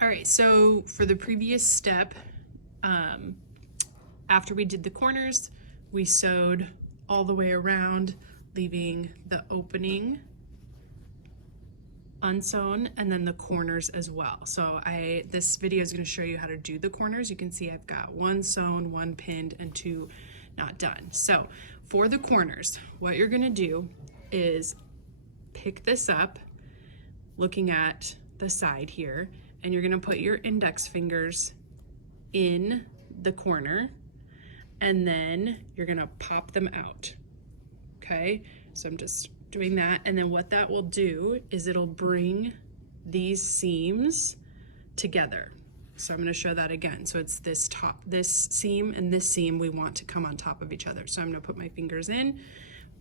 All right, so for the previous step, after we did the corners, we sewed all the way around, leaving the opening unsewn and then the corners as well. So this video is going to show you how to do the corners. You can see I've got one sewn, one pinned, and two not done. So for the corners, what you're going to do is pick this up looking at the side here, and you're going to put your index fingers in the corner, and then you're going to pop them out. Okay, so I'm just doing that, and then what that will do is it'll bring these seams together. So I'm going to show that again. So it's this seam and this seam we want to come on top of each other. So I'm going to put my fingers in,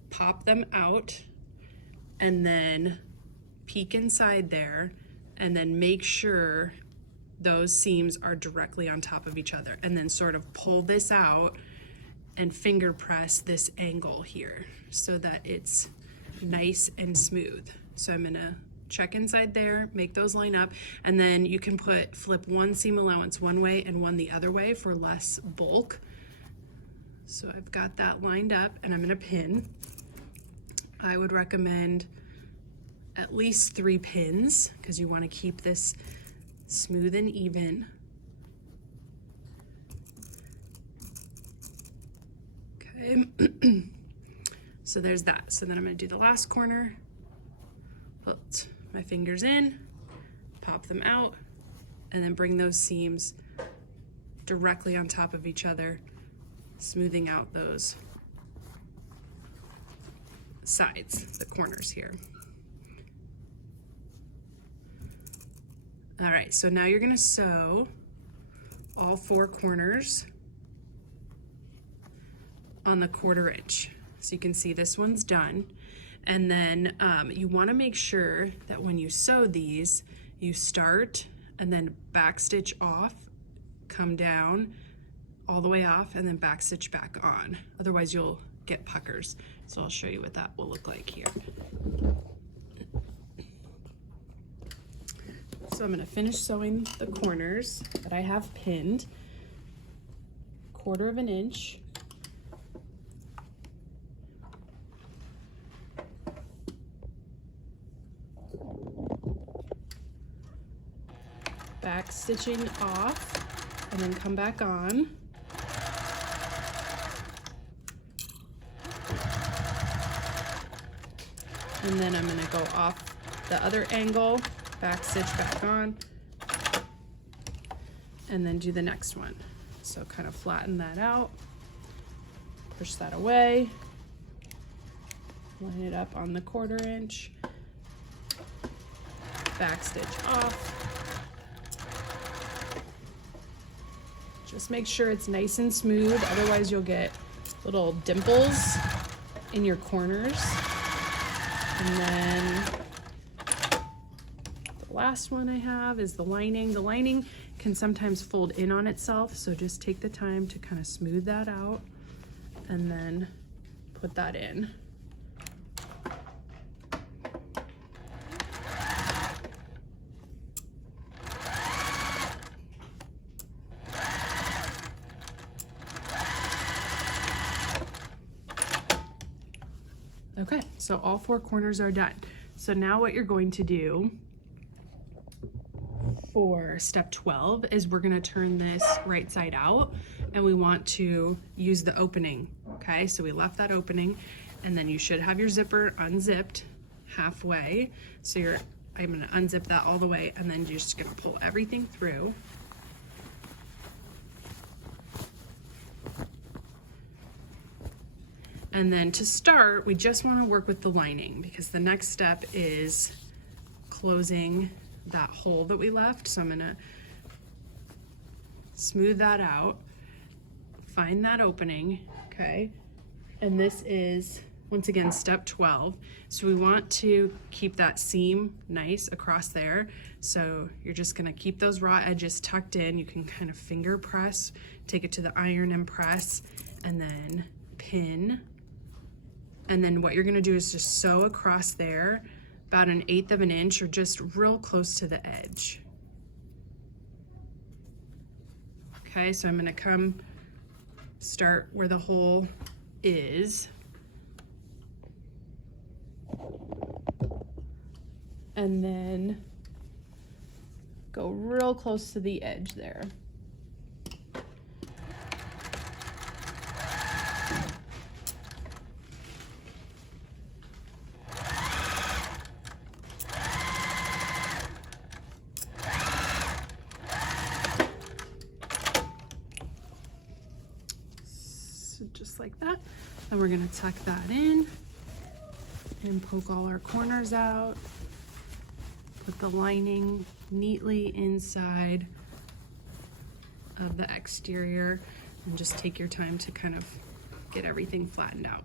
pop them out, and then peek inside there, and then make sure those seams are directly on top of each other, and then sort of pull this out and finger press this angle here so that it's nice and smooth. So I'm gonna check inside there, make those line up, and then you can flip one seam allowance one way and one the other way for less bulk. So I've got that lined up, and I'm gonna pin. I would recommend at least 3 pins because you want to keep this smooth and even. Okay. So there's that. So then I'm going to do the last corner, put my fingers in, pop them out, and then bring those seams directly on top of each other, smoothing out those sides, the corners here. All right, so now you're going to sew all 4 corners on the 1/4 inch. So you can see this one's done. And then you want to make sure that when you sew these, you start and then back stitch off, come down all the way off, and then back stitch back on. Otherwise you'll get puckers. So I'll show you what that will look like here. So I'm going to finish sewing the corners that I have pinned, 1/4 inch. Back stitching off, and then come back on. And then I'm going to go off the other angle, back stitch back on, and then do the next one. So kind of flatten that out, push that away, line it up on the 1/4 inch, back stitch off. Just make sure it's nice and smooth, otherwise you'll get little dimples in your corners. And then the last one I have is the lining. The lining can sometimes fold in on itself, so just take the time to kind of smooth that out and then put that in. Okay, so all 4 corners are done. So now what you're going to do for step 12 is we're going to turn this right side out, and we want to use the opening. Okay, so we left that opening, and then you should have your zipper unzipped halfway. So I'm going to unzip that all the way, and then you're just going to pull everything through. And then to start, we just want to work with the lining because the next step is closing that hole that we left. So I'm going to smooth that out, find that opening, okay? And this is, once again, step 12. So we want to keep that seam nice across there. So you're just going to keep those raw edges tucked in. You can kind of finger press, take it to the iron and press, and then pin. And then what you're going to do is just sew across there about 1/8 of an inch or just real close to the edge. Okay, so I'm gonna come start where the hole is. And then go real close to the edge there. So just like that. Then we're gonna tuck that in and poke all our corners out. Put the lining neatly inside of the exterior and just take your time to kind of get everything flattened out.